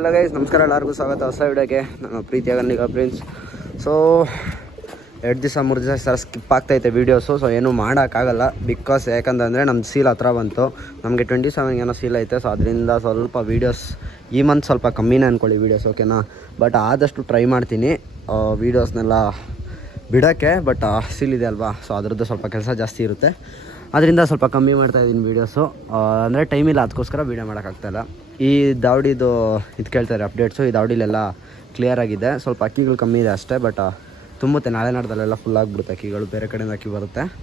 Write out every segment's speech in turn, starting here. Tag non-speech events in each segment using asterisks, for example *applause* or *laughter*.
Hello guys ನಮಸ್ಕಾರ. ಎಲ್ಲರಿಗೂ ಸ್ವಾಗತ. ಹೊಸ ವಿಡಿಯೋಗೆ ನಾನು ಪ್ರೀತಿಯ ನಿಗ ಪ್ರಿನ್ಸ್ ಸೊ ಎರಡು ದಿವಸ, ಮೂರು ದಿವಸ ಸರ್ ಸ್ಕಿಪ್ ಆಗ್ತೈತೆ ವೀಡಿಯೋಸು ಸೊ ಏನೂ ಮಾಡೋಕ್ಕಾಗಲ್ಲ ಬಿಕಾಸ್ ಯಾಕಂತಂದರೆ ನಮ್ಮ ಸೀಲ್ ಹತ್ರ ಬಂತು. ನಮಗೆ ಟ್ವೆಂಟಿ ಸೆವೆನ್ಗೆ ಏನೋ ಸೀಲ್ ಐತೆ. ಸೊ ಅದರಿಂದ ಸ್ವಲ್ಪ ವೀಡಿಯೋಸ್ ಈ ಮಂತ್ ಸ್ವಲ್ಪ ಕಮ್ಮಿನೇ ಅಂದ್ಕೊಳ್ಳಿ ವೀಡಿಯೋಸ್ ಓಕೆನಾ ಬಟ್ ಆದಷ್ಟು ಟ್ರೈ ಮಾಡ್ತೀನಿ. ವೀಡಿಯೋಸ್ನೆಲ್ಲ ಬಿಡೋಕ್ಕೆ ಬಟ್ ಸೀಲ್ ಇದೆ ಅಲ್ವಾ? ಸೊ ಅದರದ್ದು ಸ್ವಲ್ಪ ಕೆಲಸ ಜಾಸ್ತಿ ಇರುತ್ತೆ. ಅದರಿಂದ ಸ್ವಲ್ಪ ಕಮ್ಮಿ ಮಾಡ್ತಾ ಇದ್ದೀನಿ ವೀಡಿಯೋಸು ಅಂದರೆ ಟೈಮಿಲ್ಲ ಅದಕ್ಕೋಸ್ಕರ ವೀಡಿಯೋ ಮಾಡೋಕ್ಕಾಗ್ತಾಯಿಲ್ಲ ಈ ದಾವಡಿದು ಇದು ಕೇಳ್ತಾರೆ ಅಪ್ಡೇಟ್ಸು ಈ ದಾವಡಿಲೆಲ್ಲ ಕ್ಲಿಯರ್ ಆಗಿದೆ. ಸ್ವಲ್ಪ ಅಕ್ಕಿಗಳು ಕಮ್ಮಿ ಇದೆ ಅಷ್ಟೇ ಬಟ್ ತುಂಬುತ್ತೆ. ನಾಳೆ ನಾಡ್ದಲ್ಲೆಲ್ಲ ಫುಲ್ ಆಗಿಬಿಡುತ್ತೆ ಅಕ್ಕಿಗಳು. ಬೇರೆ ಕಡೆಯಿಂದ ಅಕ್ಕಿ ಬರುತ್ತೆ.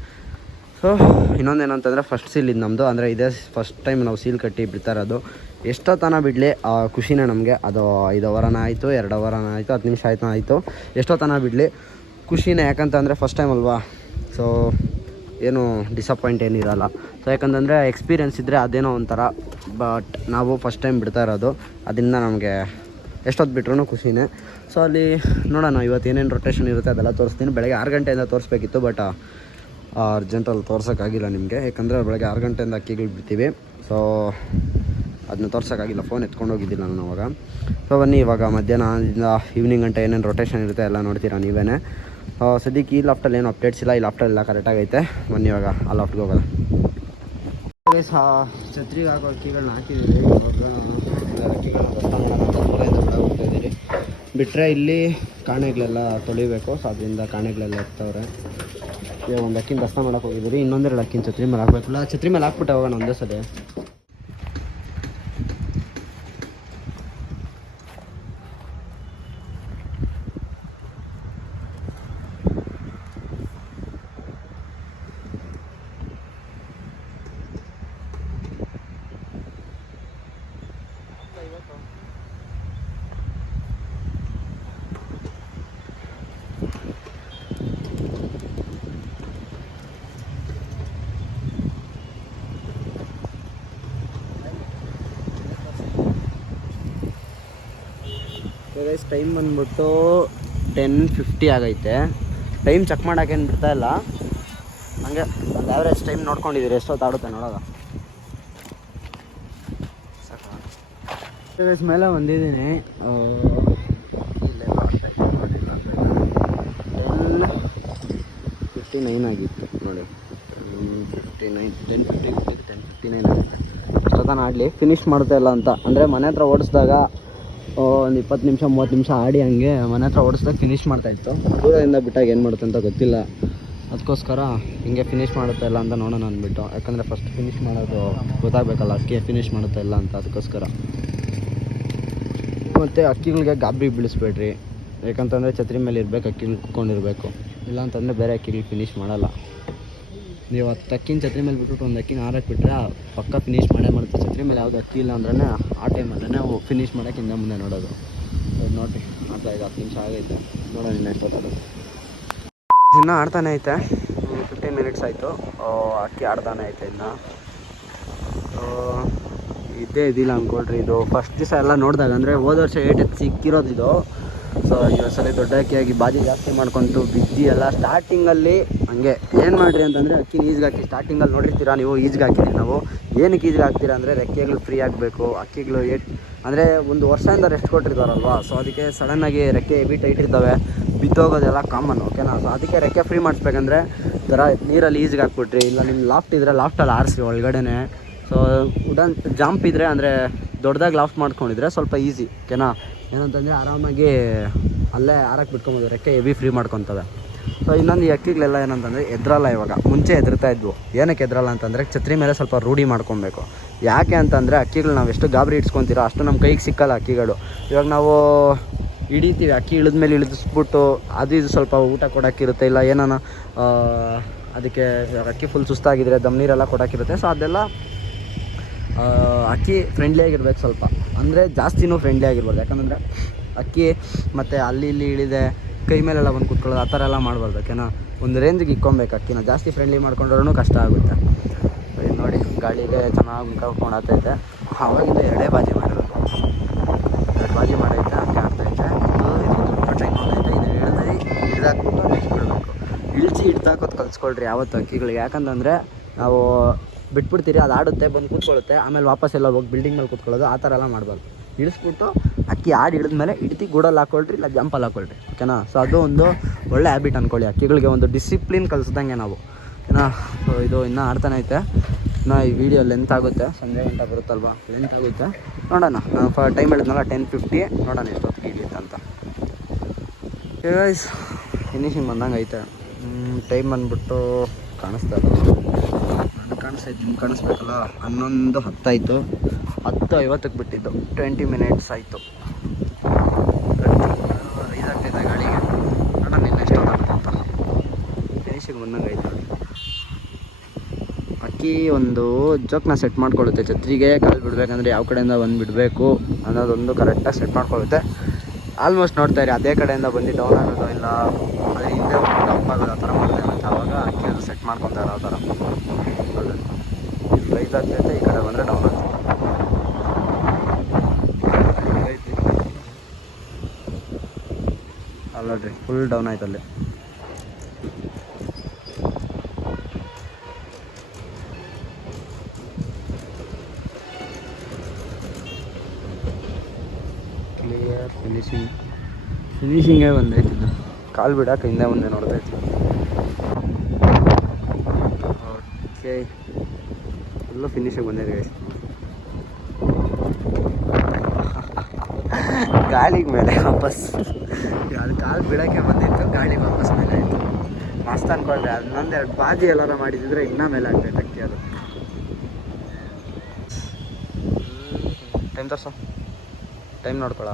ಸೊ ಇನ್ನೊಂದೇನಂತಂದರೆ ಫಸ್ಟ್ ಸೀಲ್ ಇದು ನಮ್ಮದು ಅಂದರೆ ಇದೇ ಫಸ್ಟ್ ಟೈಮ್ ನಾವು ಸೀಲ್ ಕಟ್ಟಿ ಬಿಡ್ತಾ ಇರೋದು. ಎಷ್ಟೋ ತನ ಬಿಡಲಿ? ಆ, ಖುಷಿನೇ ನಮಗೆ. ಅದು ಐದು ಅವರನ ಆಯಿತು, ಎರಡು ಅವರನ ಆಯಿತು, ಹತ್ತು ನಿಮಿಷ ಆಯ್ತು ಆಯಿತು. ಎಷ್ಟೋ ತನ ಬಿಡಲಿ? ಖುಷಿನೇ. ಯಾಕಂತಂದರೆ ಫಸ್ಟ್ ಟೈಮ್ ಅಲ್ವಾ? ಸೊ ಏನು ಡಿಸಪಾಯಿಂಟ್ ಏನಿರಲ್ಲ. ಸೊ ಯಾಕಂತಂದರೆ ಎಕ್ಸ್ಪೀರಿಯನ್ಸ್ ಇದ್ದರೆ ಅದೇನೋ ಒಂಥರ ಬಟ್ ನಾವು ಫಸ್ಟ್ ಟೈಮ್ ಬಿಡ್ತಾ ಇರೋದು. ಅದರಿಂದ ನಮಗೆ ಎಷ್ಟೊತ್ತು ಬಿಟ್ರೂ ಖುಷಿನೇ. ಸೊ ಅಲ್ಲಿ ನೋಡೋಣ, ಇವತ್ತು ಏನೇನು ರೊಟೇಷನ್ ಇರುತ್ತೆ ಅದೆಲ್ಲ ತೋರಿಸ್ತೀನಿ. ಬೆಳಗ್ಗೆ ಆರು ಗಂಟೆಯಿಂದ ತೋರಿಸ್ಬೇಕಿತ್ತು ಬಟ್ ಅರ್ಜೆಂಟಲ್ಲಿ ತೋರ್ಸೋಕ್ಕಾಗಿಲ್ಲ ನಿಮಗೆ. ಯಾಕಂದರೆ ಬೆಳಗ್ಗೆ ಆರು ಗಂಟೆಯಿಂದ ಅಕ್ಕಿಗಳು ಬಿಡ್ತೀವಿ. ಸೊ ಅದನ್ನ ತೋರ್ಸೋಕ್ಕಾಗಿಲ್ಲ ಫೋನ್ ಎತ್ಕೊಂಡು ಹೋಗಿದ್ದಿಲ್ಲ ನಾನು ಅವಾಗ. ಸೊ ಬನ್ನಿ, ಇವಾಗ ಮಧ್ಯಾಹ್ನದಿಂದ ಈವ್ನಿಂಗ್ ಗಂಟೆ ಏನೇನು ರೊಟೇಷನ್ ಇರುತ್ತೆ ಎಲ್ಲ ನೋಡ್ತೀರಾ ನೀವೇ ಸದ್ಯಕ್ಕೆ ಈ ಲಾಫ್ಟಲ್ಲಿ ಏನು ಅಪ್ಡೇಟ್ಸ್ ಇಲ್ಲ. ಈ ಲಾಫ್ಟಲ್ಲೆಲ್ಲ ಕರೆಕ್ಟಾಗೈತೆ ಬನ್ನಿ ಇವಾಗ ಆ ಲಾಫ್ಟ್ಗೆ ಹೋಗೋದು ಸಹ ಹಾಕೋ ಅಕ್ಕಿಗಳನ್ನ ಹಾಕಿದ್ದೀವಿ. ಅಕ್ಕಿಗಳನ್ನ ಬಿಟ್ಟರೆ ಇಲ್ಲಿ ಕಾಣೆಗಳೆಲ್ಲ ತೊಳಿಬೇಕು. ಸೊ ಅದರಿಂದ ಕಾಣೆಗಳೆಲ್ಲ ಇರ್ತವ್ರೆ ಈಗ ಒಂದು ಅಕ್ಕಿನ ದಸ್ತ ಮಾಡಕ್ಕೆ ಹೋಗಿದ್ದೀರಿ. ಇನ್ನೊಂದೆರಡು ಅಕ್ಕಿನ ಛತ್ರಿ ಮೇಲೆ ಹಾಕ್ಬೇಕಲ್ಲ ಛತ್ರಿ ಮೇಲೆ ಹಾಕ್ಬಿಟ್ಟೆ ಹೋಗೋಣ ಒಂದೇ ಸಲ. ಗೈಸ್ ಟೈಮ್ ಬಂದ್ಬಿಟ್ಟು ಟೆನ್ ಫಿಫ್ಟಿ ಆಗೈತೆ. ಟೈಮ್ ಚೆಕ್ ಮಾಡೋಕ್ಕೇನು ಬಿಡ್ತಾ ಇಲ್ಲ. ಹಂಗೆ ಒಂದು ಆ್ಯಾವ್ರೇಜ್ ಟೈಮ್ ನೋಡ್ಕೊಂಡಿದ್ದೀರಿ ಎಷ್ಟೊತ್ತು ಆಡುತ್ತೆ ನೋಡೋದ ಗೈಸ್ ಮೇಲೆ ಬಂದಿದ್ದೀನಿ. ಫಿಫ್ಟಿ ನೈನ್ ಆಗಿತ್ತು ನೋಡಿ fifty nine ten fifty ten fifty nine ಆಗುತ್ತೆ. ಅಷ್ಟೊತ್ತನ ಆಡಲಿ? ಫಿನಿಶ್ ಮಾಡ್ತಾ ಇಲ್ಲ ಅಂತ. ಅಂದರೆ ಮನೆ ಹತ್ರ ಓಡಿಸಿದಾಗ ಒಂದು ಇಪ್ಪತ್ತು ನಿಮಿಷ, ಮೂವತ್ತು ನಿಮಿಷ ಆಡಿ ಹಂಗೆ ಮನೆ ಹತ್ರ ಓಡಿಸ್ದಾಗ ಫಿನಿಶ್ ಮಾಡ್ತಾಯಿತ್ತು ದೂರದಿಂದ ಬಿಟ್ಟಾಗ ಏನು ಮಾಡುತ್ತೆ ಅಂತ ಗೊತ್ತಿಲ್ಲ. ಅದಕ್ಕೋಸ್ಕರ ಹಿಂಗೆ ಫಿನಿಶ್ ಮಾಡುತ್ತಾ ಇಲ್ಲ ಅಂತ ನೋಡೋಣ ಅಂದ್ಬಿಟ್ಟು. ಯಾಕಂದರೆ ಫಸ್ಟ್ ಫಿನಿಶ್ ಮಾಡೋದು ಗೊತ್ತಾಗಬೇಕಲ್ಲ ಅಕ್ಕಿ ಫಿನಿಶ್ ಮಾಡುತ್ತಾ ಇಲ್ಲ ಅಂತ ಅದಕ್ಕೋಸ್ಕರ. ಮತ್ತು ಅಕ್ಕಿಗಳಿಗೆ ಗಾಬರಿ ಬೀಳಿಸ್ಬೇಡ್ರಿ. ಯಾಕಂತಂದರೆ ಛತ್ರಿ ಮೇಲೆ ಇರಬೇಕು ಅಕ್ಕಿಗಳು ಕುತ್ಕೊಂಡಿರಬೇಕು. ಇಲ್ಲ ಅಂತಂದರೆ ಬೇರೆ ಅಕ್ಕಿಗಳು ಫಿನಿಶ್ ಮಾಡಲ್ಲ. ನೀವು ಹತ್ತು ಅಕ್ಕಿನ ಛತ್ರಿ ಮೇಲೆ ಬಿಟ್ಬಿಟ್ಟು ಒಂದು ಅಕ್ಕಿನ ಹಾರಕ್ಕೆ ಬಿಟ್ಟರೆ ಪಕ್ಕ ಫಿನಿಶ್ ಮಾಡೇ ಮಾಡುತ್ತೆ. ಛತ್ರಿ ಮೇಲೆ ಯಾವುದು ಅಕ್ಕಿ ಇಲ್ಲ ಅಂದ್ರೆ ಆ ಟೈಮಲ್ಲೇ ನಾವು ಫಿನಿಶ್ ಮಾಡೋಕೆ ಹಿಂದೆ ಮುಂದೆ ನೋಡೋದು. ನೋಡಿರಿ ನೋಡಿ ಆಡ್ತಾ ಇದೆ ಹತ್ತು ನಿಮಿಷ ಆಗೈತೆ. ನೋಡೋಣ ಇನ್ನು ಎಷ್ಟೊತ್ತದು ಇನ್ನೂ ಆಡ್ತಾನೆ ಐತೆ. ಫಿಫ್ಟೀನ್ ಮಿನಿಟ್ಸ್ ಆಯಿತು. ಅಕ್ಕಿ ಆಡ್ತಾನೆ ಐತೆ ಇನ್ನು. ಇದ್ದೇ ಇದೇ ಇದಿಲ್ಲ ಅಂದ್ಕೊಳ್ರಿ ಇದು. ಫಸ್ಟ್ ದಿವಸ ಎಲ್ಲ ನೋಡಿದಾಗ ಅಂದರೆ ಹೋದ ವರ್ಷ ಏಟ್ ಸಿಕ್ಕಿರೋದು ಇದು. ಸೊ ಈ ಸಲ ದೊಡ್ಡ ಅಕ್ಕಿಯಾಗಿ ಬಾಜಿ ಜಾಸ್ತಿ ಮಾಡ್ಕೊಂತು ಬಿದ್ದಿ ಎಲ್ಲ ಸ್ಟಾರ್ಟಿಂಗಲ್ಲಿ ಹಂಗೆ ಏನು ಮಾಡಿರಿ ಅಂತಂದರೆ ಅಕ್ಕಿ ಈಜ್ಗೆ ಹಾಕಿ. ಸ್ಟಾರ್ಟಿಂಗಲ್ಲಿ ನೋಡಿರ್ತೀರಾ ನೀವು ಈಜ್ಗೆ ಹಾಕಿರಿ ನಾವು. ಏನಕ್ಕೆ ಈಜ್ಗೆ ಹಾಕ್ತೀರಾ ಅಂದರೆ ರೆಕ್ಕೆಗಳು ಫ್ರೀ ಆಗಬೇಕು, ಅಕ್ಕಿಗಳು ಏಟ್ ಅಂದರೆ ಒಂದು ವರ್ಷದಿಂದ ರೆಸ್ಟ್ ಕೊಟ್ಟಿರ್ತಾರಲ್ವಾ? ಸೊ ಅದಕ್ಕೆ ಸಡನ್ನಾಗಿ ರೆಕ್ಕೆ ಹೆವಿ ಟೈಟ್ ಇರ್ತವೆ, ಬಿದ್ದೋಗೋದೆಲ್ಲ ಕಾಮನ್ ಓಕೆನಾ ಸೊ ಅದಕ್ಕೆ ರೆಕ್ಕೆ ಫ್ರೀ ಮಾಡಿಸ್ಬೇಕಂದ್ರೆ ಥರ ನೀರಲ್ಲಿ ಈಜ್ಗೆ ಹಾಕ್ಬಿಟ್ರಿ. ಇಲ್ಲ ನಿಮ್ಮ ಲಾಫ್ಟ್ ಇದ್ದರೆ ಲಾಫ್ಟಲ್ಲಿ ಆರಿಸಿ ಒಳಗಡೆನೆ. ಸೊ ಉಡನ್ ಜಂಪ್ ಇದ್ದರೆ ಅಂದರೆ ದೊಡ್ಡದಾಗಿ ಲಾಫ್ಟ್ ಮಾಡ್ಕೊಂಡಿದ್ರೆ ಸ್ವಲ್ಪ ಈಸಿ ಓಕೆನಾ ಏನಂತಂದರೆ ಆರಾಮಾಗಿ ಅಲ್ಲೇ ಆರಕ್ಕೆ ಬಿಟ್ಕೊಬೋದು ರೆಕ್ಕೆ ಹೆವಿ ಫ್ರೀ ಮಾಡ್ಕೊತವೆ ಸೊ ಇನ್ನೊಂದು ಈ ಅಕ್ಕಿಗಳೆಲ್ಲ ಏನಂತಂದರೆ ಎದ್ರಲ್ಲ ಇವಾಗ. ಮುಂಚೆ ಎದುರ್ತಾ ಇದ್ವು. ಏನಕ್ಕೆ ಎದ್ರಲ್ಲ ಅಂತಂದರೆ ಛತ್ರಿ ಮೇಲೆ ಸ್ವಲ್ಪ ರೂಢಿ ಮಾಡ್ಕೊಬೇಕು. ಯಾಕೆ ಅಂತಂದರೆ ಅಕ್ಕಿಗಳು ನಾವು ಎಷ್ಟು ಗಾಬರಿ ಇಟ್ಸ್ಕೊತೀರೋ ಅಷ್ಟು ನಮ್ಮ ಕೈಗೆ ಸಿಕ್ಕಲ್ಲ ಅಕ್ಕಿಗಳು. ಇವಾಗ ನಾವು ಹಿಡಿತೀವಿ. ಅಕ್ಕಿ ಇಳಿದ ಮೇಲೆ ಇಳಿದಿಸ್ಬಿಟ್ಟು ಅದು ಇದು ಸ್ವಲ್ಪ ಊಟ ಕೊಡೋಕ್ಕಿರುತ್ತೆ ಇಲ್ಲ ಏನಾನ ಅದಕ್ಕೆ ಅಕ್ಕಿ ಫುಲ್ ಸುಸ್ತಾಗಿದ್ರೆ ದಮ್ ನೀರೆಲ್ಲ ಕೊಡೋಕ್ಕಿರುತ್ತೆ ಸೊ ಅದೆಲ್ಲ ಅಕ್ಕಿ ಫ್ರೆಂಡ್ಲಿಯಾಗಿರ್ಬೇಕು ಸ್ವಲ್ಪ. ಅಂದರೆ ಜಾಸ್ತಿನೂ ಫ್ರೆಂಡ್ಲಿ ಆಗಿರ್ಬಾರ್ದು ಯಾಕಂದರೆ ಅಕ್ಕಿ ಮತ್ತು ಅಲ್ಲಿ ಇಲ್ಲಿ ಇಳಿದೆ, ಕೈ ಮೇಲೆಲ್ಲ ಬಂದು ಕುತ್ಕೊಳ್ಳೋದು, ಆ ಥರ ಎಲ್ಲ ಮಾಡಬಾರ್ದು, ಓಕೆನಾ? ಒಂದು ರೇಂಜಿಗೆ ಇಕ್ಕೊಬೇಕು ಅಕ್ಕಿನ. ಜಾಸ್ತಿ ಫ್ರೆಂಡ್ಲಿ ಮಾಡ್ಕೊಂಡ್ರೂ ಕಷ್ಟ ಆಗುತ್ತೆ. ನೋಡಿ, ಗಾಳಿಗೆ ಚೆನ್ನಾಗಿ ಮುಖ ಆಗ್ತೈತೆ ಅವಾಗಿಂದ ಎರಡೇ ಬಾಜಿ ಮಾಡಿರೋದು. ಎರಡು ಬಾಜಿ ಮಾಡೈತೆ, ಹಂಗೆ ಆಗ್ತೈತೆ. ಇದು ಇದು ಹಿಡಿದು ಹಿಡ್ದಾಕ್ಬಿಟ್ಟು ನೆಕ್ಸ್ಟ್ ಬಿಡಬೇಕು. ಇಳಿಸಿ ಹಿಡ್ದಾಕೋದು ಕಲ್ಸ್ಕೊಳ್ರಿ ಯಾವತ್ತು ಅಕ್ಕಿಗಳಿಗೆ. ಯಾಕಂತಂದರೆ ನಾವು ಬಿಟ್ಬಿಡ್ತೀರಿ, ಅದು ಆಡುತ್ತೆ, ಬಂದು ಕೂತ್ಕೊಳ್ಳುತ್ತೆ, ಆಮೇಲೆ ವಾಪಸ್ ಎಲ್ಲ ಹೋಗಿ ಬಿಲ್ಡಿಂಗ್ ಮೇಲೆ ಕೂತ್ಕೊಳ್ಳೋದು, ಆ ಥರ ಎಲ್ಲ ಮಾಡಬಾರ್ದು. ಇಳಿಸ್ಬಿಟ್ಟು ಅಕ್ಕಿ ಆಡಿ ಹಿಡಿದ್ಮೇಲೆ ಇಡ್ತಿ ಗೂಡಲ್ಲಿ ಹಾಕೊಳ್ರಿ, ಇಲ್ಲ ಜಂಪಲ್ಲಿ ಹಾಕೊಳ್ರಿ, ಓಕೆನಾ? ಸೊ ಅದು ಒಂದು ಒಳ್ಳೆ ಹ್ಯಾಬಿಟ್ ಅಂದ್ಕೊಳ್ಳಿ ಅಕ್ಕಿಗಳಿಗೆ, ಒಂದು ಡಿಸಿಪ್ಲಿನ್ ಕಲಿಸ್ದಂಗೆ ನಾವು ಏನೋ ಸೊ ಇದು ಇನ್ನೂ ಆಡ್ತಾನೆ ಐತೆ. ನಾ ಈ ವಿಡಿಯೋ ಲೆಂತ್ ಆಗುತ್ತೆ, ಸಂಜೆ ಗಂಟೆ ಬರುತ್ತಲ್ವಾ? ಲೆಂತ್ ಆಗುತ್ತೆ. ನೋಡೋಣ ಫ ಟೈಮ್ ಹೇಳಿದ್ನಲ್ಲ ಟೆನ್ ಫಿಫ್ಟಿ ನೋಡೋಣ ಎಷ್ಟೊತ್ತಿಗೆ ಇಳಿಯುತ್ತೆ ಅಂತ. ಫಿನಿಶಿಂಗ್ ಬಂದಂಗೆ ಐತೆ. ಟೈಮ್ ಬಂದ್ಬಿಟ್ಟು ಕಾಣಿಸ್ತಾ ಇತ್ತು ನಿಮ್ಗೆ ಕಾಣಿಸ್ಬೇಕಲ್ಲ? ಹನ್ನೊಂದು ಹತ್ತಾಯಿತು. ಹತ್ತು ಐವತ್ತಕ್ಕೆ ಬಿಟ್ಟಿದ್ದು. ಟ್ವೆಂಟಿ ಮಿನಿಟ್ಸ್ ಆಯಿತು. ಐದಾಗ್ತೈತೆ ಗಾಡಿಗೆ. ಅಣ್ಣ, ನಿನ್ನ ಎಷ್ಟು ಅಂತ. ಫಿನಿಶಿಂಗ್ ಬಂದಂಗೆ ಆಯಿತು. ಅಕ್ಕಿ ಒಂದು ಜೋಕ್ನ ಸೆಟ್ ಮಾಡ್ಕೊಳ್ಳುತ್ತೆ. ಛತ್ರಿಗೆ ಕಾಲು ಬಿಡಬೇಕಂದ್ರೆ ಯಾವ ಕಡೆಯಿಂದ ಬಂದು ಬಿಡಬೇಕು ಅನ್ನೋದೊಂದು ಕರೆಕ್ಟಾಗಿ ಸೆಟ್ ಮಾಡ್ಕೊಳ್ಳುತ್ತೆ. ಆಲ್ಮೋಸ್ಟ್ ನೋಡ್ತಾ ಇರಿ, ಅದೇ ಕಡೆಯಿಂದ ಬಂದು ಡೌನ್ ಆಗೋದು ಇಲ್ಲ ಅದೇ ಹಿಂದೆ ಬಂದು ಅಪ್ ಆಗೋದು ಆ ಥರ ಮಾಡ್ತಾ ಇರುತ್ತೆ. ಅವಾಗ ಅಕ್ಕಿ ಅದು ಸೆಟ್ ಮಾಡ್ಕೊತಾರೆ ಆ ಥರ. ರೈಸ್ ಆಗ್ತೈತೆ ಈ ಕಡೆ ಬಂದರೆ ಡೌನ್ ಆಗ್ತೈತೆ ಅಲ್ಲ ನೋಡ್ರಿ ಫುಲ್ ಡೌನ್ ಆಯ್ತು ಅಲ್ಲಿ. ಕ್ಲಿಯರ್ ಫಿನಿಶಿಂಗ್ ಫಿನಿಶಿಂಗೇ ಬಂದೈತೆ ಇದು. ಕಾಲು ಬಿಡಕ್ಕೆ ಹಿಂದೆ ಮುಂದೆ ನೋಡ್ತೈತೆ ಓಕೆ ಫಿನಿಶಿಂಗ್ ಬಂದಿದೆ ಗೈಸ್ ಗಾಳಿಗೆ ಮೇಲೆ ವಾಪಸ್. ಅದು ಕಾಲು ಬಿಡೋಕ್ಕೆ ಬಂದಿತ್ತು ಗಾಳಿ ವಾಪಸ್ ಮೇಲೆ ಆಯಿತು. ಮಸ್ತ್ ಅನ್ಕೊಂಡ್ರೆ ಅದು ನಂದೆರಡು ಬಾಜಿ ಎಲ್ಲಾರ ಮಾಡಿದ್ರೆ ಇನ್ನೂ ಮೇಲೆ ಆಗ್ತೈತೆ ಅಕ್ಕಿ ಅದು. ಟೈಮ್ ತೋರ್ಸು. ಟೈಮ್ ನೋಡ್ಕೊಳ.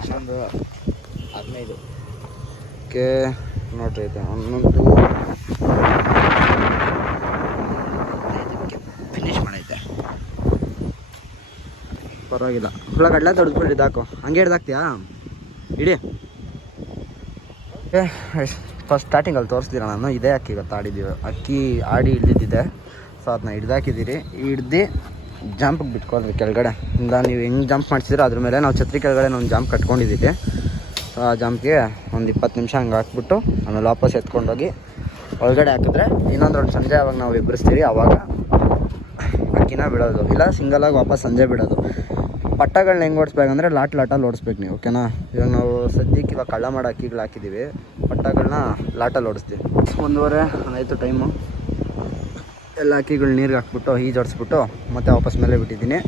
ಅಷ್ಟೊಂದು ಹದಿನೈದು. ಓಕೆ ನೋಡ್ರಿ ಇದು ಹನ್ನೊಂದು. ಫಿನಿಶ್ ಮಾಡೈತೆ. ಪರವಾಗಿಲ್ಲ. ಫುಲ್ಲ ಗಡ್ಲ ತೊಡೆದ್ಬಿಟ್ಟು ಇದಾಕು. ಹಂಗೆ ಹಿಡ್ದಾಕ್ತೀಯಾ? ಇಡಿ. ಫಸ್ಟ್ ಸ್ಟಾರ್ಟಿಂಗಲ್ಲಿ ತೋರಿಸ್ತೀರ ನಾನು? ಇದೇ ಅಕ್ಕಿ ಗೊತ್ತಾ ಆಡಿದ್ದೀವಿ. ಅಕ್ಕಿ ಆಡಿ ಹಿಡ್ದಿದ್ದಿದೆ. ಸೊ ಅದನ್ನ ಹಿಡ್ದಾಕಿದ್ದೀರಿ. ಹಿಡ್ದು ಜಂಪ್ಗೆ ಬಿಟ್ಕೊಂಡ್ರಿ ಕೆಳಗಡೆ. ಇಲ್ಲ ನೀವು ಹೆಂಗೆ ಜಂಪ್ ಮಾಡಿಸಿದ್ರೆ ಅದ್ರ ಮೇಲೆ ನಾವು ಛತ್ರಿ ಕೆಳಗಡೆ ಒಂದು ಜಂಪ್ ಕಟ್ಕೊಂಡಿದ್ದೀವಿ. ಆ ಜಂಪ್ಗೆ ಒಂದು ಇಪ್ಪತ್ತು ನಿಮಿಷ ಹಂಗೆ ಹಾಕ್ಬಿಟ್ಟು ಆಮೇಲೆ ವಾಪಸ್ ಎತ್ಕೊಂಡೋಗಿ ಒಳಗಡೆ ಹಾಕಿದ್ರೆ ಇನ್ನೊಂದು ರೌಂಡ್ ಸಂಜೆ ಅವಾಗ ನಾವು ಇಬ್ಬರಿಸ್ತೀರಿ ಅವಾಗ ಅಕ್ಕಿನ ಬಿಡೋದು. ಇಲ್ಲ ಸಿಂಗಲಾಗಿ ವಾಪಸ್ ಸಂಜೆ ಬಿಡೋದು. ಪಟ್ಟಗಳನ್ನ ಹೆಂಗೆ ಓಡಿಸ್ಬೇಕಂದ್ರೆ ಲಾಟ್ ಲಾಟಲ್ಲಿ ಓಡಿಸ್ಬೇಕು ನೀವು ಓಕೆನಾ ಇವಾಗ ನಾವು ಸದ್ಯಕ್ಕೆ ಇವಾಗ ಕಳ್ಳ ಮಾಡೋ ಅಕ್ಕಿಗಳು ಹಾಕಿದ್ದೀವಿ ಪಟ್ಟಗಳನ್ನ ಲಾಟಲ್ಲಿ ಓಡಿಸ್ತೀವಿ. ಒಂದೂವರೆ ಆಯಿತು ಟೈಮು ಎಲ್ಲ ಅಕ್ಕಿಗಳು ನೀರಿಗೆ ಹಾಕ್ಬಿಟ್ಟು ಈ ಜೋಡಿಸ್ಬಿಟ್ಟು ಮತ್ತೆ ವಾಪಸ್ ಮೇಲೆ ಬಿಟ್ಟಿದ್ದೀನಿ.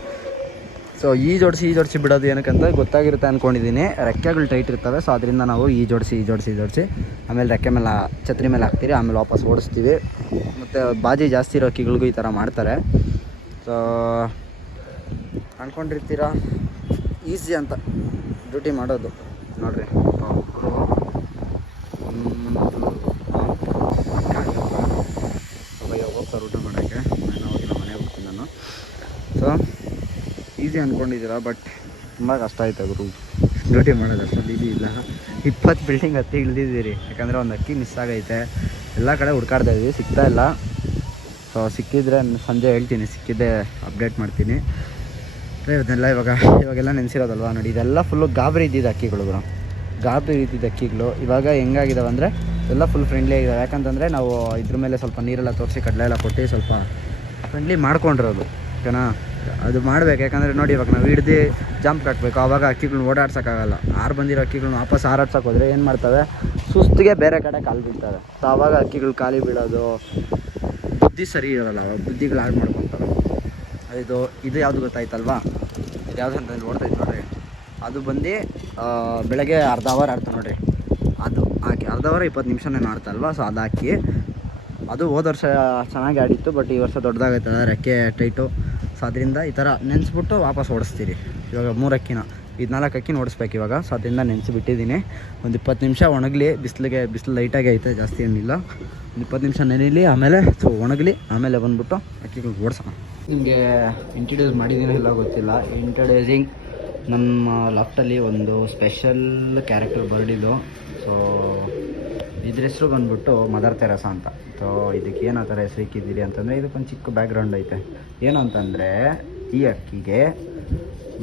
ಸೊ ಈ ಜೋಡಿಸಿ ಈ ಜೋಡಿಸಿ ಬಿಡೋದು ಏನಕ್ಕಂತ ಗೊತ್ತಾಗಿರುತ್ತೆ ಅಂದ್ಕೊಂಡಿದ್ದೀನಿ ರೆಕ್ಕೆಗಳು ಟೈಟ್ ಇರ್ತವೆ ಸೊ ಅದರಿಂದ ನಾವು ಈ ಜೋಡಿಸಿ ಈ ಜೋಡಿಸಿ ಈ ಜೋಡಿಸಿ, ಆಮೇಲೆ ರೆಕ್ಕೆ ಮೇಲೆ, ಛತ್ರಿ ಮೇಲೆ ಹಾಕ್ತೀರಿ, ಆಮೇಲೆ ವಾಪಸ್ ಓಡಿಸ್ತೀವಿ. ಮತ್ತು ಬಾಜಿ ಜಾಸ್ತಿ ಇರೋ ಕಿಗಳಿಗೂ ಈ ಥರ ಮಾಡ್ತಾರೆ. ಸೊ ಅಂದ್ಕೊಂಡಿರ್ತೀರಾ ಈಸಿ ಅಂತ, ಡ್ಯೂಟಿ ಮಾಡೋದು. ನೋಡ್ರಿ ಒಬ್ರು ಒಂದು ಹೋಗ್ತಾರೆ ಊಟ ಮಾಡೋಕ್ಕೆ ನಾನು ಹೋಗಿ ನಮ್ಮ ಮನೆಗೆ ಹೋಗ್ತೀನಿ ನಾನು ಸೊ ಈಸಿ ಅಂದ್ಕೊಂಡಿದ್ದೀರಾ ಬಟ್ ತುಂಬ ಕಷ್ಟ ಆಯ್ತು ಗುರು ಡ್ಯೂಟಿ ಮಾಡೋದು ಅಷ್ಟೊಂದು ಈಸಿ ಇಲ್ಲ. ಇಪ್ಪತ್ತು ಬಿಲ್ಡಿಂಗ್ ಹತ್ತಿ ಇಳಿದಿದ್ದೀರಿ. ಯಾಕಂದರೆ ಒಂದು ಅಕ್ಕಿ ಮಿಸ್ ಆಗೈತೆ. ಎಲ್ಲ ಕಡೆ ಹುಡ್ಕಾಡ್ತಾ ಇದ್ದೀವಿ ಸಿಗ್ತಾ ಇಲ್ಲ. ಸೊ ಸಿಕ್ಕಿದ್ರೆ ಸಂಜೆ ಹೇಳ್ತೀನಿ ಸಿಕ್ಕಿದ್ದೆ ಅಪ್ಡೇಟ್ ಮಾಡ್ತೀನಿ. ಇದನ್ನೆಲ್ಲ ಇವಾಗ ಇವಾಗೆಲ್ಲ ನೆನೆಸಿರೋದಲ್ವಾ? ನೋಡಿ ಇದೆಲ್ಲ ಫುಲ್ಲು ಗಾಬರಿ ಇದ್ದಿದ್ದು ಅಕ್ಕಿಗಳು ಗುರು. ಗಾಬರಿ ಇದ್ದಿದ್ದು ಅಕ್ಕಿಗಳು ಇವಾಗ ಹೆಂಗಾಗಿದಾವೆ ಅಂದರೆ ಎಲ್ಲ ಫುಲ್ ಫ್ರೆಂಡ್ಲಿ ಆಗಿದ್ದಾವೆ ಯಾಕಂತಂದರೆ ನಾವು ಇದ್ರ ಮೇಲೆ ಸ್ವಲ್ಪ ನೀರೆಲ್ಲ ತೋರಿಸಿ ಕಡಲೆ ಎಲ್ಲ ಕೊಟ್ಟು ಸ್ವಲ್ಪ ಫ್ರೆಂಡ್ಲಿ ಮಾಡ್ಕೊಂಡಿರೋದು. ಓಕೆನಾ? ಅದು ಮಾಡ್ಬೇಕು. ಯಾಕಂದರೆ ನೋಡಿ ಇವಾಗ ನಾವು ಹಿಡ್ದು ಜಂಪ್ ಕಟ್ಟಬೇಕು ಆವಾಗ ಅಕ್ಕಿಗಳನ್ನ ಓಡಾಡ್ಸೋಕ್ಕಾಗಲ್ಲ. ಆರು ಬಂದಿರೋ ಅಕ್ಕಿಗಳನ್ನ ವಾಪಸ್ ಹಾರಾಡ್ಸೋಕೆ ಹೋದರೆ ಏನು ಮಾಡ್ತವೆ? ಸುಸ್ತಿಗೆ ಬೇರೆ ಕಡೆ ಕಾಲು ಬೀಳ್ತವೆ. ಸೊ ಅವಾಗ ಅಕ್ಕಿಗಳು ಖಾಲಿ ಬೀಳೋದು ಬುದ್ಧಿ ಸರಿ ಇರೋಲ್ಲ. ಅವಾಗ ಬುದ್ಧಿಗಳು ಹಾಳು ಮಾಡ್ಕೊತವೆ. ಇದು ಇದು ಯಾವುದು ಗೊತ್ತಾಯ್ತಲ್ವಾ? ಇದು ಯಾವುದು ಅಂತ ನೋಡ್ತಾ ಇತ್ತು ನೋಡ್ರಿ. ಅದು ಬಂದು ಬೆಳಗ್ಗೆ ಅರ್ಧ ಅವರ್ ಆಡ್ತು ನೋಡ್ರಿ. ಅದು ಹಾಕಿ ಅರ್ಧ ಅವರ್ ಇಪ್ಪತ್ತು ನಿಮಿಷನೇ ಆಡ್ತಲ್ವ ಸೊ ಅದು ಹಾಕಿ ಅದು ಹೋದ ವರ್ಷ ಚೆನ್ನಾಗಿ ಆಡಿತ್ತು ಬಟ್ ಈ ವರ್ಷ ದೊಡ್ಡದಾಗೈತಲ್ಲ, ರೆಕ್ಕೆ ಟೈಟು ಅದರಿಂದ ಈ ಥರ ನೆನೆಸ್ಬಿಟ್ಟು ವಾಪಸ್ ಓಡಿಸ್ತೀರಿ. ಇವಾಗ ಮೂರು ಅಕ್ಕಿನ ಇದು ನಾಲ್ಕು ಅಕ್ಕಿನ ಓಡಿಸ್ಬೇಕು ಇವಾಗ. ಸೊ ಅದರಿಂದ ನೆನೆಸಿಬಿಟ್ಟಿದ್ದೀನಿ. ಒಂದು ಇಪ್ಪತ್ತು ನಿಮಿಷ ಒಣಗಲಿ, ಬಿಸಿಲಿಗೆ, ಬಿಸಿಲು ಲೈಟಾಗಿ ಐತೆ, ಜಾಸ್ತಿ ಏನಿಲ್ಲ. ಒಂದು ಇಪ್ಪತ್ತು ನಿಮಿಷ ನೆನೆಯಲಿ ಆಮೇಲೆ, ಸೊ ಒಣಗಲಿ, ಆಮೇಲೆ ಬಂದ್ಬಿಟ್ಟು ಅಕ್ಕಿಗಳು ಓಡಿಸೋಣ. ನಿಮಗೆ ಇಂಟ್ರಡ್ಯೂಸ್ ಮಾಡಿದ್ದೀನಿ ಇಲ್ಲ ಗೊತ್ತಿಲ್ಲ. ಇಂಟ್ರಡ್ಯೂಸಿಂಗ್ ನಮ್ಮ ಲಾಫ್ಟಲ್ಲಿ ಒಂದು ಸ್ಪೆಷಲ್ ಕ್ಯಾರೆಕ್ಟರ್ ಬರ್ಡಿದು ಸೊ ಇದ್ರ ಹೆಸರು ಬಂದ್ಬಿಟ್ಟು ಮದರ್ ತೆರಸ ಅಂತ. ಸೊ ಇದಕ್ಕೆ ಏನು ಆ ಥರ ಹೆಸರು ಇಕ್ಕಿದ್ದೀರಿ ಅಂತಂದರೆ ಇದಕ್ಕೊಂದು ಚಿಕ್ಕ ಬ್ಯಾಕ್ಗ್ರೌಂಡ್ ಐತೆ. ಏನು ಅಂತಂದರೆ ಈ ಅಕ್ಕಿಗೆ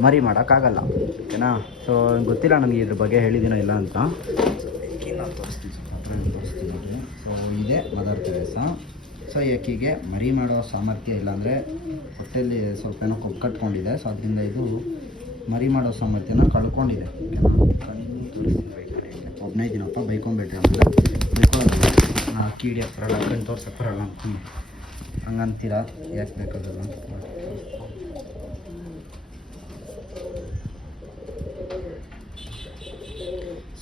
ಮರಿ ಮಾಡೋಕ್ಕಾಗಲ್ಲ. ಓಕೆನಾ? ಸೊ ಗೊತ್ತಿಲ್ಲ ನನಗೆ ಇದ್ರ ಬಗ್ಗೆ ಹೇಳಿದ್ದೀನೋ ಇಲ್ಲ ಅಂತ. ತೋರಿಸ್ತೀನಿ ತೋರಿಸ್ತೀನಿ ಸೊ ಇದೇ ಮದರ್ ತೆರಸ. ಸೊ ಈ ಅಕ್ಕಿಗೆ ಮರಿ ಮಾಡೋ ಸಾಮರ್ಥ್ಯ ಇಲ್ಲಾಂದರೆ ಹೊಟ್ಟೆಯಲ್ಲಿ ಸ್ವಲ್ಪ ಏನೋ ಕೊಬ್ಬು ಕಟ್ಕೊಂಡಿದೆ. ಸೊ ಅದರಿಂದ ಇದು ಮರಿ ಮಾಡೋ ಸಾಮರ್ಥ್ಯನ ಕಳ್ಕೊಂಡಿದೆ. ಒಬ್ಬನೇ ಇದ್ದೀನಪ್ಪ ಬೈಕೊಂಬೇಡ್ರಿ ಆಮೇಲೆ ಬೈಕೊಳ್ಳೋದು ನಾ ಅಕ್ಕಿ ಹಿಡಿಯೋಕೆ ಬರಲ್ಲ ಕಣ್ಣು ತೋರ್ಸಕ್ಕೆ ಬರಲ್ಲ ಅಂತ ಹಂಗಂತೀರ? ಯಾಕೆ ಬೇಕಾಗಲ್ಲ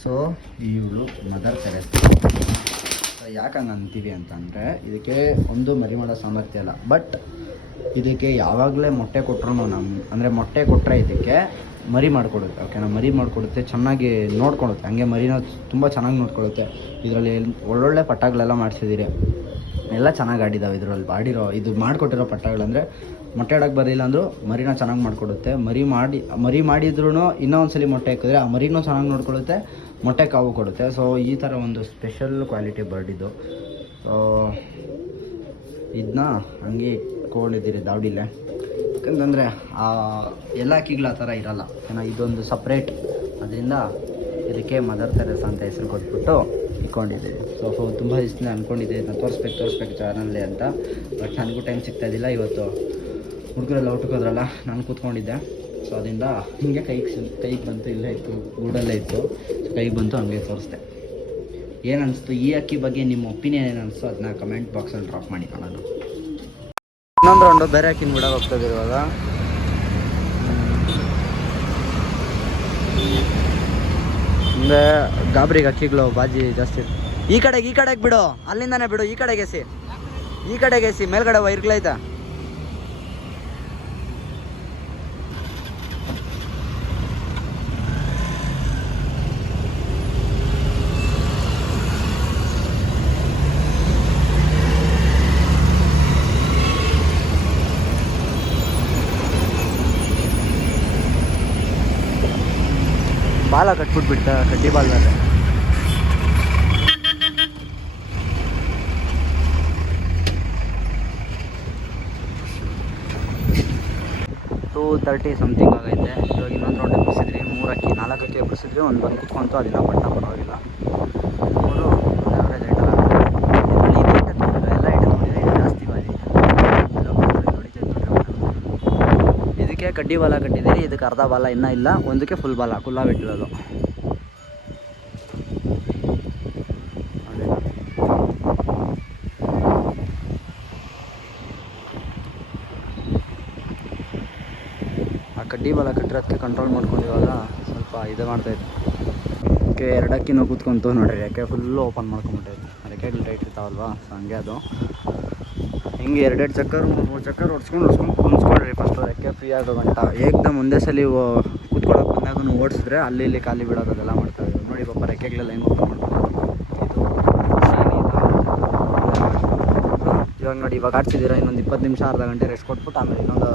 ಸೊ ಇವಳು ಮದರ್ ತೆರೆಸ್ ಯಾಕೆ ಹಂಗೆ ಅಂತೀವಿ ಅಂತಂದರೆ, ಇದಕ್ಕೆ ಒಂದು ಮರಿ ಮಾಡೋ ಸಾಮರ್ಥ್ಯ ಇಲ್ಲ. ಬಟ್ ಇದಕ್ಕೆ ಯಾವಾಗಲೇ ಮೊಟ್ಟೆ ಕೊಟ್ಟರು ನಮ್ಮ ಅಂದರೆ ಮೊಟ್ಟೆ ಕೊಟ್ಟರೆ ಇದಕ್ಕೆ ಮರಿ ಮಾಡಿಕೊಡುತ್ತೆ ಓಕೆನಾ ಮರಿ ಮಾಡಿಕೊಡುತ್ತೆ, ಚೆನ್ನಾಗಿ ನೋಡ್ಕೊಳುತ್ತೆ. ಹಂಗೆ ಮರಿನ ತುಂಬ ಚೆನ್ನಾಗಿ ನೋಡ್ಕೊಳುತ್ತೆ. ಇದರಲ್ಲಿ ಒಳ್ಳೊಳ್ಳೆ ಪಟ್ಟಗಳೆಲ್ಲ ಮಾಡಿಸಿದ್ದೀರಿ ಎಲ್ಲ ಚೆನ್ನಾಗಿ ಆಡಿದಾವೆ ಇದರಲ್ಲಿ, ಆಡಿರೋ, ಇದು ಮಾಡಿಕೊಟ್ಟಿರೋ ಪಟ್ಟಗಳಂದರೆ, ಮೊಟ್ಟೆ ಆಡೋಕೆ ಬರಲಿಲ್ಲ ಅಂದರೂ ಮರಿನ ಚೆನ್ನಾಗಿ ಮಾಡಿಕೊಡುತ್ತೆ. ಮರಿ ಮಾಡಿ, ಮರಿ ಮಾಡಿದ್ರೂ ಇನ್ನೂ ಮೊಟ್ಟೆ ಹಾಕಿದ್ರೆ ಆ ಮರಿನೂ ಚೆನ್ನಾಗಿ ನೋಡ್ಕೊಳ್ಳುತ್ತೆ ಮೊಟ್ಟೆ ಕಾವು ಕೊಡುತ್ತೆ. ಸೊ ಈ ಥರ ಒಂದು ಸ್ಪೆಷಲ್ ಕ್ವಾಲಿಟಿ ಬರ್ಡ್ ಇದು. ಇದನ್ನ ಹಂಗೆ ಇಟ್ಕೊಂಡಿದ್ದೀರಿ ದಾವಡಿಲೆ ಯಾಕಂತಂದರೆ ಎಲ್ಲ ಕಿಗಳು ಆ ಥರ ಇರಲ್ಲ. ಏನೋ ಇದೊಂದು ಸಪ್ರೇಟ್ ಅದರಿಂದ ಇದಕ್ಕೆ ಮದರ್ ತೆರೆಸ ಅಂತ ಹೆಸರು ಕೊಟ್ಬಿಟ್ಟು ಇಟ್ಕೊಂಡಿದ್ದೀವಿ. ಸೊ ತುಂಬ ದಿವಸದಿಂದ ಅಂದ್ಕೊಂಡಿದ್ದೆ ಇದನ್ನ ತೋರಿಸ್ಬೇಕು ತೋರಿಸ್ಬೇಕು ಚಾನಲ್ಲೇ ಅಂತ. ಬಟ್ ನನಗೂ ಟೈಮ್ ಸಿಗ್ತಾ ಇದ್ದಿಲ್ಲ. ಇವತ್ತು ಹುಡುಗರೆಲ್ಲ ಹುಟ್ಟುಕೋದ್ರಲ್ಲ ನಾನು ಕೂತ್ಕೊಂಡಿದ್ದೆ. ಸೊ ಅದರಿಂದ ಹಿಂಗೆ ಕೈಗೆ ಕೈಗೆ ಬಂತು, ಇಲ್ಲೇ ಇತ್ತು, ಗೂಡಲ್ಲೇ ಇತ್ತು. ಕೈಗೆ ಬಂತು, ಹಂಗೆ ತೋರಿಸ್ದೆ. ಏನು ಅನಿಸ್ತು ಈ ಅಕ್ಕಿ ಬಗ್ಗೆ ನಿಮ್ಮ ಒಪಿನಿಯನ್ ಏನು ಅನಿಸ್ತು ಅದನ್ನ ಕಮೆಂಟ್ ಬಾಕ್ಸಲ್ಲಿ ಡ್ರಾಪ್ ಮಾಡಿ ನಾನು ಇನ್ನೊಂದು ರೌಂಡು ಬೇರೆ ಅಕ್ಕಿನ ಬಿಡೋಕೆ ಹೋಗ್ತದೆ ಇವಾಗ. ಅಂದರೆ ಗಾಬರಿಗೆ ಅಕ್ಕಿಗಳು ಬಾಜಿ ಜಾಸ್ತಿ. ಈ ಕಡೆಗೆ ಈ ಕಡೆಗೆ ಬಿಡು. ಅಲ್ಲಿಂದಾನೆ ಬಿಡು, ಈ ಕಡೆಗೆ ಎಸಿ. ಈ ಕಡೆಗೆ ಎಸಿ, ಮೇಲ್ಗಡೆ ವೈರ್ಗಳೈತಾ ಬಾಲ ಕಟ್ಬಿಟ್ಬಿಡ್ತ ಕಡ್ಡಿ ಬಾಲ್ ಮೇಲೆ ಟೂ ತರ್ಟಿ ಸಮಥಿಂಗ್ ಆಗೈತೆ. ಇವಾಗ ಇನ್ನೊಂದು ರೌಂಡ್ ಎಬ್ಬಿಸಿದ್ರಿ ಮೂರು ಮೂರಕ್ಕೆ ನಾಲ್ಕು ಅಕ್ಕಿ ಎಬ್ಬಿಸಿದ್ರಿ ಒಂದು ಬಂದು ಕುತ್ಕೊಂತು ಅದಿಲ್ಲ ಬಟ್ಟ ಪರವಾಗಿಲ್ಲ ಮೂರು ಆವ್ರೇಜ್ ಐಟಲ್ಲ ಇದರಲ್ಲಿ ಇದು ಐಟಮ್ ನೋಡಿದ್ರೆ ಎಲ್ಲ ಐಟಮ್ ನೋಡಿದ್ರೆ ಇದು ಜಾಸ್ತಿ ಬಾಜಿ ಎಲ್ಲ ನೋಡಿ ನೋಡಿ ನೋಡಿ ಇದಕ್ಕೆ ಕಡ್ಡಿ ಬಾಲ ಕಟ್ಟಿದ್ದೀರಿ, ಇದಕ್ಕೆ ಅರ್ಧ ಬಾಲ ಇನ್ನೂ ಇಲ್ಲ. ಒಂದಕ್ಕೆ ಫುಲ್ ಬಾಲ, ಕುಲ್ಲ ಬಿಟ್ಟಿರೋದು. ಆ ಕಡ್ಡಿ ಬಾಲ ಕಟ್ಟಿರೋದಕ್ಕೆ ಕಂಟ್ರೋಲ್ ಮಾಡ್ಕೊಂಡು ಇವಾಗ ಸ್ವಲ್ಪ ಇದು ಮಾಡ್ತಾಯಿದ್ದೆ ಅದಕ್ಕೆ ಎರಡಕ್ಕಿನೂ ಕೂತ್ಕೊಂತು ನೋಡ್ರಿ ಯಾಕೆ ಫುಲ್ಲು ಓಪನ್ ಮಾಡ್ಕೊಂಬಿಟ್ಟೈತೆ ಅದಕ್ಕೆ ಟೈಟ್ ಇರ್ತಾವಲ್ವಾ ಸೊ ಹಂಗೆ ಅದು. ಹಿಂಗೆ ಎರಡೆರಡು ಚಕ್ಕರ್, ಮೂರು ಚಕ್ಕರ್ ಹೊಡ್ಸ್ಕೊಂಡು ಹೊಡ್ಸ್ಕೊಂಡು ಕುಂಸ್ಕೊಳ್ರಿ ಫಸ್ಟು ಅದಕ್ಕೆ ಫ್ರೀ ಆಗೋ ಗಂಟ ಏಕ್ದಮ್ ಒಂದೇ ಸಲ ಕೂತ್ಕೊಳ್ಳೋಕೆ ಬಂದಾಗ ಓಡಿಸಿದ್ರೆ ಅಲ್ಲಿ ಇಲ್ಲಿ ಖಾಲಿ ಬಿಡೋದು ಅದೆಲ್ಲ ಮಾಡ್ತಾರೆ ನೋಡಿ ಪಾಪ ರೆಕ್ಕೆಗಳೆಲ್ಲ ಹೆಂಗೆ ಓಪನ್ ಇದು. ಇವಾಗ ನೋಡಿ, ಇವಾಗ ಆಡ್ಸಿದ್ದೀರಾ, ಇನ್ನೊಂದು ಇಪ್ಪತ್ತು ನಿಮಿಷ, ಅರ್ಧ ಗಂಟೆ ರೆಸ್ಟ್ ಕೊಟ್ಬಿಟ್ಟು ಆಮೇಲೆ ಇನ್ನೊಂದು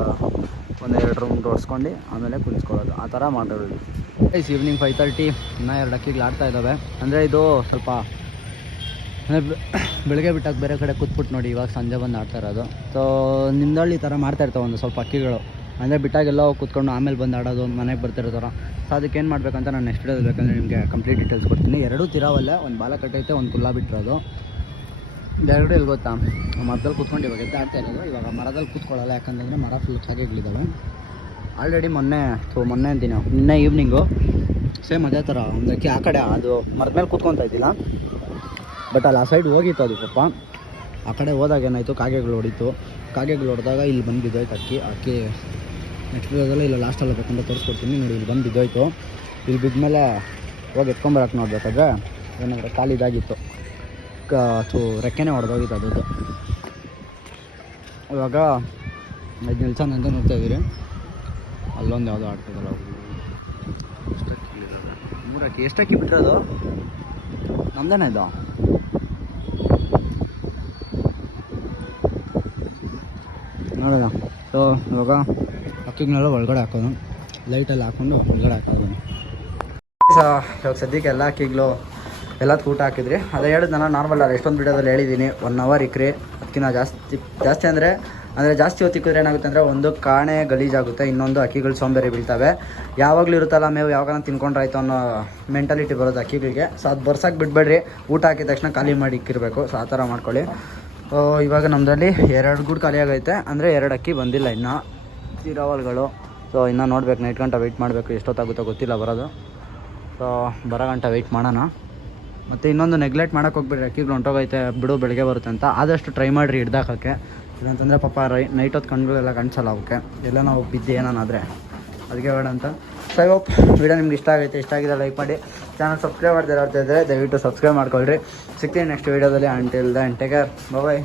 ಒಂದು ಎರಡು ರೌಂಡ್ ಓಡಿಸ್ಕೊಂಡು ಆಮೇಲೆ ಕುಂತ್ಕೊಳ್ಳೋದು ಆ ಥರ ಮಾಡೋದು ಈವ್ನಿಂಗ್ ಫೈವ್ ತರ್ಟಿ ಇನ್ನೂ ಎರಡು ಅಕ್ಕಿಗಳು ಆಡ್ತಾ ಇದ್ದಾವೆ ಅಂದರೆ ಇದು ಸ್ವಲ್ಪ ಅಂದರೆ *coughs* ಬೆಳಗ್ಗೆ ಬಿಟ್ಟಾಗ ಬೇರೆ ಕಡೆ ಕೂತ್ಬಿಟ್ಟು ನೋಡಿ ಇವಾಗ ಸಂಜೆ ಬಂದು ಆಡ್ತಾ ಇರೋದು. ಸೊ ನಿಮ್ದಲ್ಲಿ ಈ ಥರ ಮಾಡ್ತಾ ಇರ್ತಾವೆ ಒಂದು ಸ್ವಲ್ಪ ಅಕ್ಕಿಗಳು. ಅಂದರೆ ಬಿಟ್ಟಾಗೆಲ್ಲ ಕೂತ್ಕೊಂಡು ಆಮೇಲೆ ಬಂದು ಆಡೋದು, ಒಂದು ಮನೆಗೆ ಬರ್ತಿರ್ತಾರ. ಸೊ ಅದಕ್ಕೆ ಏನು ಮಾಡಬೇಕಂತ ನಾನು ನೆಕ್ಸ್ಟ್ ಡೇ ಬೇಕಂದರೆ ನಿಮಗೆ ಕಂಪ್ಲೀಟ್ ಡೀಟೇಲ್ಸ್ ಕೊಡ್ತೀನಿ. ಎರಡೂ ತಿರಾವಲ್ಲೇ, ಒಂದು ಬಾಲ ಕಟ್ಟೈತೆ ಒಂದು ಕುಲ್ಲ ಬಿಟ್ಟಿರೋದು ಎರಡು ಎಲ್ಲಿ ಗೊತ್ತಾ? ಮರದಲ್ಲಿ ಕೂತ್ಕೊಂಡು ಇವಾಗ ಎದ್ದು ಆಡ್ತಾ ಇರೋದು. ಇವಾಗ ಮರದಲ್ಲಿ ಕೂತ್ಕೊಳ್ಳಲ್ಲ, ಯಾಕಂತಂದರೆ ಮರ ಫುಲ್ ಕಾಗೆಗಳಿದ್ದಾವೆ ಆಲ್ರೆಡಿ ಮೊನ್ನೆ ಸೊ ಮೊನ್ನೆ ಅಂತೀನಿ ನಿನ್ನೆ ಈವ್ನಿಂಗು ಸೇಮ್ ಅದೇ ಥರ ಒಂದಕ್ಕೆ ಆ ಕಡೆ, ಅದು ಮರದ ಮೇಲೆ ಕೂತ್ಕೊತಾ ಇದ್ದಿಲ್ಲ. ಬಟ್ ಅಲ್ಲಿ ಆ ಸೈಡ್ ಹೋಗಿತ್ತು ಅದು ಪಪ್ಪ ಆ ಕಡೆ ಹೋದಾಗ ಏನಾಯಿತು, ಕಾಗೆಗಳು ಹೊಡಿತು. ಕಾಗೆಗಳು ಹೊಡೆದಾಗ ಇಲ್ಲಿ ಬಂದು ಬಿದ್ದೋಯ್ತು ಅಕ್ಕಿ ಅಕ್ಕಿ ನೆಕ್ಸ್ಟ್ ವಿಡಿಯೋದಲ್ಲಿ ಇಲ್ಲ ಲಾಸ್ಟಲ್ಲಿ ಬೇಕಂತ ತೋರಿಸ್ಕೊಡ್ತೀನಿ. ನೋಡಿ, ಇಲ್ಲಿ ಬಂದು ಬಿದ್ದೋಯ್ತು ಇಲ್ಲಿ ಬಿದ್ದಮೇಲೆ ಹೋಗಿ ಎತ್ಕೊಂಬರಕ್ಕೆ ನೋಡ್ಬೇಕಾದ್ರೆ ಏನಂದರೆ ಕಾಲಿದಾಗಿತ್ತು ಥೂ ರೆಕ್ಕೆನೇ ಹೊಡೆದೋಗಿತ್ತು ಅದು ಇವಾಗ ಇದು ನಿಲ್ಸೋಣ ಅಂತ ನೋಡ್ತಾ ಇದ್ದೀರಿ. ಅಲ್ಲೊಂದು ಯಾವುದೋ ಆಡ್ತಿದ್ದಲ್ಲ ಮೂರಕ್ಕೆ, ಎಷ್ಟಕ್ಕಿ ಬಿಟ್ಟಿರೋದು ನಮ್ದೇನೇ ಇದು? ನೋಡೋಣ. ಸೊ ಇವಾಗ ಅಕ್ಕಿಗಳನ್ನೆಲ್ಲ ಒಳಗಡೆ ಹಾಕೋದು. ಲೈಟಲ್ಲಿ ಹಾಕ್ಕೊಂಡು ಒಳಗಡೆ ಹಾಕೋದು. ಇವಾಗ ಸದ್ಯಕ್ಕೆ ಎಲ್ಲ ಅಕ್ಕಿಗಳು ಎಲ್ಲ ಊಟ ಹಾಕಿದ್ರಿ. ಅದೇ ಹೇಳಿದ್ನಲ್ಲ ನಾರ್ಮಲ್ ಅಲ್ಲ ಎಷ್ಟೊಂದು ವಿಡಿಯೋದಲ್ಲಿ ಹೇಳಿದ್ದೀನಿ ಒನ್ ಅವರ್ ಇಕ್ರಿ. ಅದಕ್ಕಿಂತ ಜಾಸ್ತಿ ಜಾಸ್ತಿ ಅಂದರೆ ಅಂದರೆ ಜಾಸ್ತಿ ಹೊತ್ತು ಇಕ್ಕಿದ್ರೆ ಏನಾಗುತ್ತೆ ಅಂದರೆ ಒಂದು ಕಾಣೆ ಗಲೀಜಾಗುತ್ತೆ, ಇನ್ನೊಂದು ಅಕ್ಕಿಗಳು ಸೋಂಬೇರಿ ಬೀಳ್ತವೆ. ಯಾವಾಗಲೂ ಇರುತ್ತಲ್ಲ ಮೇವು ಯಾವಾಗ ತಿನ್ಕೊಂಡ್ರಾಯ್ತು ಅನ್ನೋ ಮೆಂಟಾಲಿಟಿ ಬರೋದು ಅಕ್ಕಿಗಳಿಗೆ. ಸೊ ಅದು ಬರ್ಸೋಕೆ ಬಿಡಬೇಡ್ರಿ. ಊಟ ಹಾಕಿದ ತಕ್ಷಣ ಖಾಲಿ ಮಾಡಿ ಇಕ್ಕಿರಬೇಕು. ಸೊ ಆ ಥರ ಮಾಡ್ಕೊಳ್ಳಿ. ಇವಾಗ ನಮ್ಮದ್ರಲ್ಲಿ ಎರಡು ಗೂಡು ಖಾಲಿ ಆಗೈತೆ. ಅಂದರೆ ಎರಡು ಅಕ್ಕಿ ಬಂದಿಲ್ಲ ಇನ್ನು. ಸೀರಾವಲ್ಗಳು ಸೊ ಇನ್ನೂ ನೋಡ್ಬೇಕು. ನೈಟ್ ಗಂಟೆ ವೆಯ್ಟ್ ಮಾಡಬೇಕು. ಎಷ್ಟೊತ್ತಾಗುತ್ತೋ ಗೊತ್ತಿಲ್ಲ ಬರೋದು. ಸೊ ಬರೋ ಗಂಟೆ ವೆಯ್ಟ್ ಮಾಡೋಣ. ಮತ್ತು ಇನ್ನೊಂದು ನೆಗ್ಲೆಕ್ಟ್ ಮಾಡೋಕ್ಕೆ ಹೋಗ್ಬಿಡ್ರಿ. ಅಕ್ಕಿಗಳು ಹೊಂಟೋಗೈತೆ. ಬಿಡು, ಬೆಳಗ್ಗೆ ಬರುತ್ತೆ ಅಂತ. ಆದಷ್ಟು ಟ್ರೈ ಮಾಡಿರಿ ಹಿಡ್ದಾಕಕ್ಕೆ. ಇಲ್ಲಂತಂದರೆ ಪಾಪ ರೈ ನೈಟ್ ಹೊತ್ತು ಕಣ್ಗಳೆಲ್ಲ ಕಾಣಿಸಲ್ಲ ಅವಕ್ಕೆ ಎಲ್ಲ ನಾವು ಬಿದ್ದು ಏನಾದರೆ ಅದಕ್ಕೆ ಬೇಡ ಅಂತ. ಸೊ ಹೋಪ್ ವಿಡಿಯೋ ನಿಮ್ಗೆ ಇಷ್ಟ ಆಗೈತೆ. ಇಷ್ಟ ಆಗಿದೆ ಲೈಕ್ ಮಾಡಿ. ಚಾನಲ್ ಸಬ್ಸ್ಕ್ರೈಬ್ ಮಾಡ್ತಾ ಇದ್ದರೆ ದಯವಿಟ್ಟು ಸಬ್ಸ್ಕ್ರೈಬ್ ಮಾಡ್ಕೊಳ್ರಿ. ಸಿಗ್ತೀನಿ ನೆಕ್ಸ್ಟ್ ವೀಡಿಯೋದಲ್ಲಿ until then take care bye